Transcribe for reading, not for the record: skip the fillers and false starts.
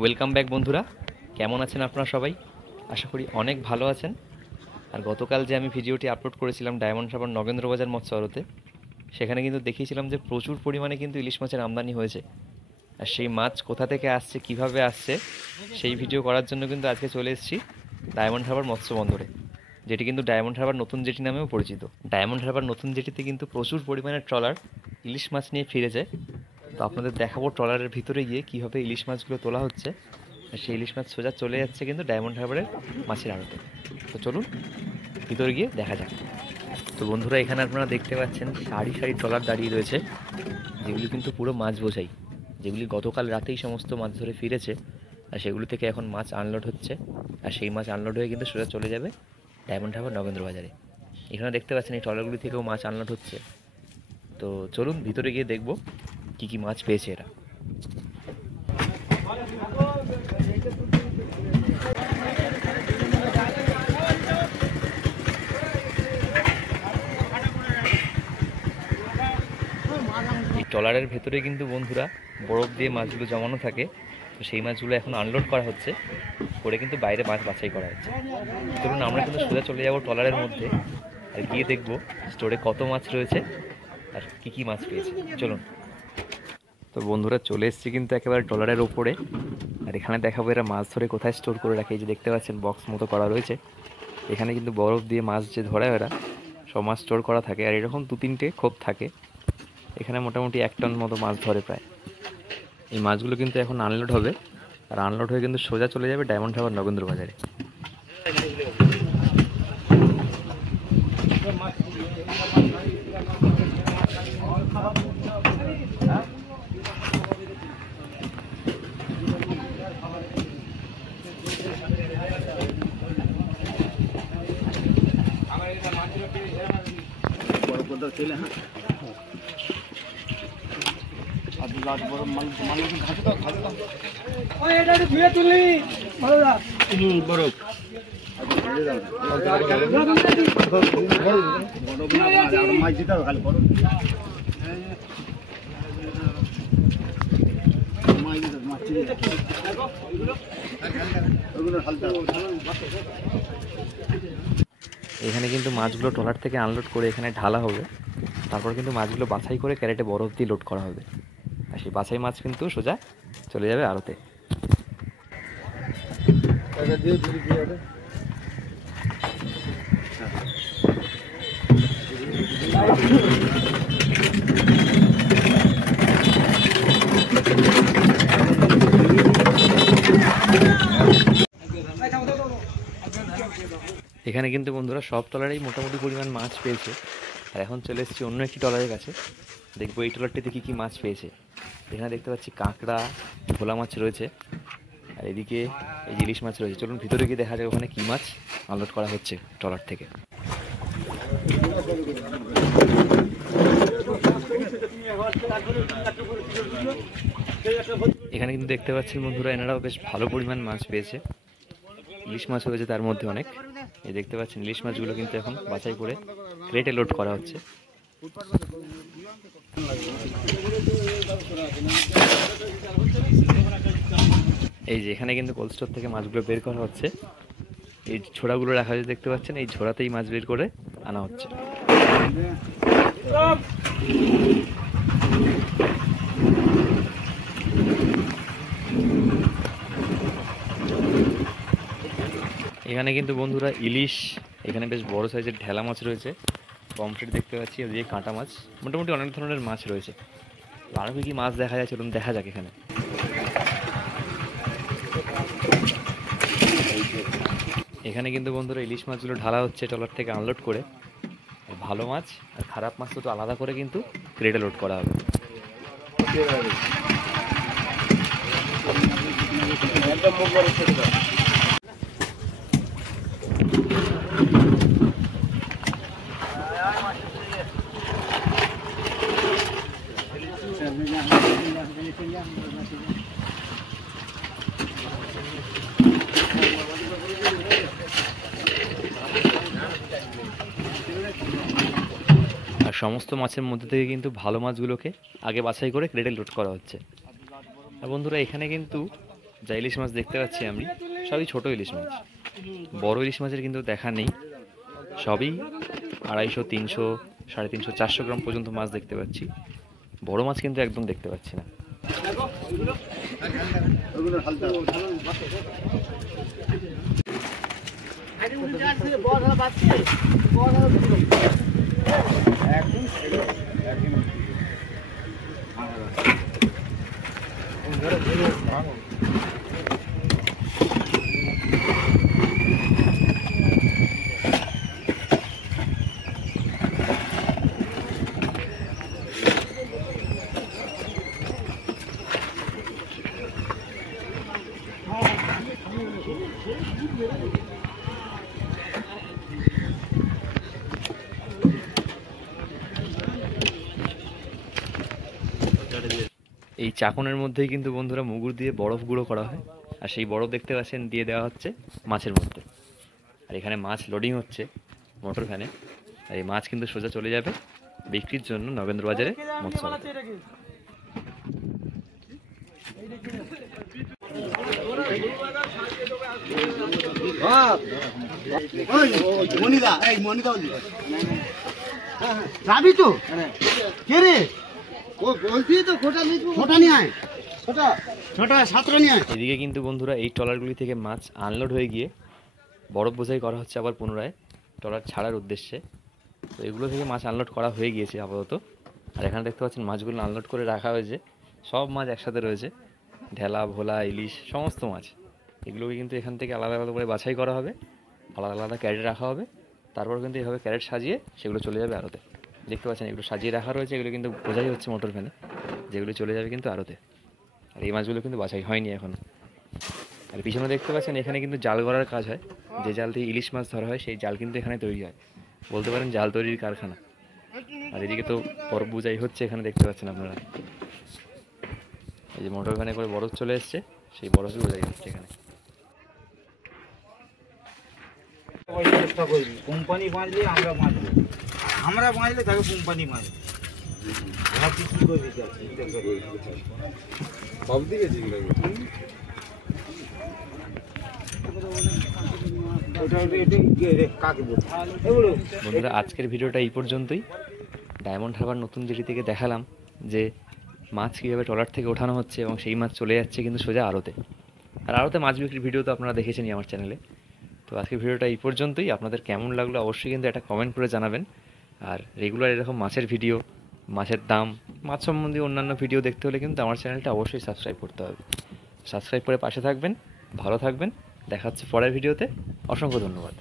Welcome back বন্ধুরা, কেমন আছেন আপনারা সবাই? আশা করি অনেক ভালো আছেন। আর গতকাল যে আমি ভিডিওটি আপলোড করেছিলাম ডায়মন্ড হারবার নগেন্দ্রবাজার মৎস্য আড়তে, সেখানে কিন্তু দেখিয়েছিলাম যে প্রচুর পরিমাণে কিন্তু ইলিশ মাছের আমদানি হয়েছে। আর সেই মাছ কোথা থেকে আসছে, কিভাবে আসছে, সেই ভিডিও করার জন্য কিন্তু আজকে চলে এসেছি ডায়মন্ড হারবার মৎস্য বন্দরে, যেটি কিন্তু ডায়মন্ড হারবার নতুন জেটি নামেও পরিচিত। ডায়মন্ড হারবার নতুন জেটিতে কিন্তু প্রচুর পরিমাণে ট্রলার ইলিশ মাছ নিয়ে ফিরেছে। তো আপনাদের দেখাবো ট্রলারের ভিতরে গিয়ে কীভাবে ইলিশ মাছগুলো তোলা হচ্ছে। আর সেই ইলিশ মাছ সোজা চলে যাচ্ছে কিন্তু ডায়মন্ড হারবারের মাছের আড়তে। তো চলুন ভিতরে গিয়ে দেখা যাক। তো বন্ধুরা, এখানে আপনারা দেখতে পাচ্ছেন সারি সারি ট্রলার দাঁড়িয়ে রয়েছে, যেগুলি কিন্তু পুরো মাছ বোঝাই, যেগুলি গতকাল রাতেই সমস্ত মাছ ধরে ফিরেছে। আর সেগুলি থেকে এখন মাছ আনলোড হচ্ছে। আর সেই মাছ আনলোড হয়ে কিন্তু সোজা চলে যাবে ডায়মন্ড হারবার নগেন্দ্রবাজারে। এখানে দেখতে পাচ্ছেন এই ট্রলারগুলি থেকেও মাছ আনলোড হচ্ছে। তো চলুন ভিতরে গিয়ে দেখব কী কী মাছ পেয়েছে এরা। এই ট্রলারের ভেতরে কিন্তু বন্ধুরা বরফ দিয়ে মাছগুলো জমানো থাকে। তো সেই মাছগুলো এখন আনলোড করা হচ্ছে, করে কিন্তু বাইরে মাছ বাছাই করা হচ্ছে। চলুন আমরা কিন্তু সোজা চলে যাবো ট্রলারের মধ্যে, আর গিয়ে দেখবো স্টোরে কত মাছ রয়েছে আর কী কী মাছ পেয়েছে। চলুন। তো বন্ধুরা, চলে এসেছি কিন্তু একেবারে ট্রলারের ওপরে। আর এখানে দেখাবো এরা মাছ ধরে কোথায় স্টোর করে রাখে। এই যে দেখতে পাচ্ছেন বক্স মতো করা রয়েছে, এখানে কিন্তু বরফ দিয়ে মাছ যে ধরে এরা সব মাছ স্টোর করা থাকে। আর এরকম 2-3টে খোপ থাকে, এখানে মোটামুটি 1 টন মতো মাছ ধরে প্রায়। এই মাছগুলো কিন্তু এখন আনলোড হবে, আর আনলোড হয়ে কিন্তু সোজা চলে যাবে ডায়মন্ড হারবার নগেন্দ্রবাজারে। এখানে কিন্তু মাছগুলো ট্রলার থেকে আনলোড করে এখানে ঢালা হবে, তারপর কিন্তু মাছগুলো বাছাই করে ক্যারেটে বরফ দিয়ে লোড করা হবে। আর সেই বাছাই মাছ কিন্তু সোজা চলে যাবে আড়তে। এখানে কিন্তু বন্ধুরা সব ট্রলারেই মোটামুটি পরিমাণ মাছ পেয়েছে। আর এখন চলে এসেছি অন্য একটি ট্রলারের কাছে, দেখবো এই ট্রলারটিতে কী কী মাছ পেয়েছে। এখানে দেখতে পাচ্ছি কাঁকড়া, ভোলা মাছ রয়েছে, আর এদিকে এই ইলিশ মাছ রয়েছে। চলুন ভিতরে গিয়ে দেখা যায় ওখানে কী মাছ আনলোড করা হচ্ছে ট্রলার থেকে। এখানে কিন্তু দেখতে পাচ্ছেন বন্ধুরা, এনারাও বেশ ভালো পরিমাণ মাছ পেয়েছে। ইলিশ মাছ রয়েছে তার মধ্যে অনেক। এই দেখতে পাচ্ছেন ইলিশ মাছগুলো কিন্তু এখন বাছাই করে ক্রেটে লোড করা হচ্ছে। এই যে এখানে কিন্তু কোল্ড স্টোর থেকে মাছগুলো বের করা হচ্ছে। এই ঝোড়াগুলো রাখা হয়েছে দেখতে পাচ্ছেন, এই ঝোড়াতেই মাছ বের করে আনা হচ্ছে। এখানে কিন্তু বন্ধুরা ইলিশ, এখানে বেশ বড় সাইজের ঢেলা মাছ রয়েছে, পমফ্রেট দেখতে পাচ্ছি, ওদিকে কাঁটা মাছ, মোটামুটি অনেক ধরনের মাছ রয়েছে। আরও কি মাছ দেখা যায় চলুন দেখা যাক। এখানে এখানে কিন্তু বন্ধুরা ইলিশ মাছগুলো ঢালা হচ্ছে ট্রলার থেকে আনলোড করে। ভালো মাছ আর খারাপ মাছ তো আলাদা করে কিন্তু ক্রেটে লোড করা হবে। আর সমস্ত মাছের মধ্যে থেকে কিন্তু ভালো মাছগুলোকে আগে বাছাই করে ক্রেটে লোড করা হচ্ছে। আর বন্ধুরা, এখানে কিন্তু যা ইলিশ মাছ দেখতে পাচ্ছি আমি সবই ছোট ইলিশ মাছ, বড় ইলিশ মাছের কিন্তু দেখা নেই। সবই 250, 300, 350, 400 গ্রাম পর্যন্ত মাছ দেখতে পাচ্ছি। বড় মাছ কিন্তু একদম দেখতে পাচ্ছি না। এই চাকনের মধ্যেই কিন্তু বন্ধুরা মুগুর দিয়ে বরফ গুঁড়ো করা হয়, আর সেই বরফ দেখতে পাচ্ছেন দিয়ে দেওয়া হচ্ছে মাছের মধ্যে। আর এখানে মাছ লোডিং হচ্ছে মোটর ভ্যানে, আর এই মাছ কিন্তু সোজা চলে যাবে বিক্রির জন্য নগেন্দ্র বাজারে মৎস্য আড়তে। যাবি তো কে রে? ও বলছি তো ছোটা নিয়ে আয়, ছোটা সাতটা নিয়ে আয়। এদিকে কিন্তু বন্ধুরা এই ট্রলারগুলি থেকে মাছ আনলোড হয়ে গিয়ে বরফ বোঝাই করা হচ্ছে আবার পুনরায় ট্রলার ছাড়ার উদ্দেশ্যে। তো এগুলো থেকে মাছ আনলোড করা হয়ে গিয়েছে আপাতত। আর এখানে দেখতে পাচ্ছেন মাছগুলো আনলোড করে রাখা হয়েছে, সব মাছ একসাথে রয়েছে, ঢেলা, ভোলা, ইলিশ, সমস্ত মাছ। এগুলোকে কিন্তু এখান থেকে আলাদা আলাদা করে বাছাই করা হবে, আলাদা আলাদা ক্যারেটে রাখা হবে। তারপর কিন্তু এইভাবে ক্যারেট সাজিয়ে সেগুলো চলে যাবে আড়তে। দেখতে পাচ্ছেন এগুলো সাজিয়ে রাখা রয়েছে, এগুলো কিন্তু বোঝাই হচ্ছে মোটর ভ্যানে, যেগুলো চলে যাবে কিন্তু আড়তে। আর এই মাছগুলো কিন্তু বাছাই হয়নি এখন। আর পিছনে দেখতে পাচ্ছেন এখানে কিন্তু জাল গড়ার কাজ হয়, যে জাল দিয়ে ইলিশ মাছ ধরা হয় সেই জাল কিন্তু এখানে তৈরি হয়, বলতে পারেন জাল তৈরির কারখানা। আর এদিকে তো বরফ বোঝাই হচ্ছে, এখানে দেখতে পাচ্ছেন আপনারা এই যে মোটর ভ্যানে করে বরফ চলে এসছে, সেই বরফই বোঝাই হচ্ছে এখানে। চেষ্টা করবি কোম্পানি বাঁচলে আমরা বাঁচবো, আমরা বাঁচলে তাকে কোম্পানি বাঁচবে। ভাবছি কি করবি সব দিকে বন্ধুরা আজকের ভিডিওটা এই পর্যন্তই। ডায়মন্ড হারবার নতুন জেটি থেকে দেখালাম যে মাছ কীভাবে ট্রলার থেকে ওঠানো হচ্ছে এবং সেই মাছ চলে যাচ্ছে কিন্তু সোজা আড়তে। আর আড়তে মাছ বিক্রির ভিডিও তো আপনারা দেখেছেনই আমার চ্যানেলে। তো আজকের ভিডিওটা এই পর্যন্তই। আপনাদের কেমন লাগলো অবশ্যই কিন্তু একটা কমেন্ট করে জানাবেন। আর রেগুলার এরকম মাছের ভিডিও, মাছের দাম, মাছ সম্বন্ধে অন্যান্য ভিডিও দেখতে হলে কিন্তু আমার চ্যানেলটা অবশ্যই সাবস্ক্রাইব করতে হবে। সাবস্ক্রাইব করে পাশে থাকবেন, ভালো থাকবেন। দেখা হচ্ছে পরের ভিডিওতে। অসংখ্য ধন্যবাদ।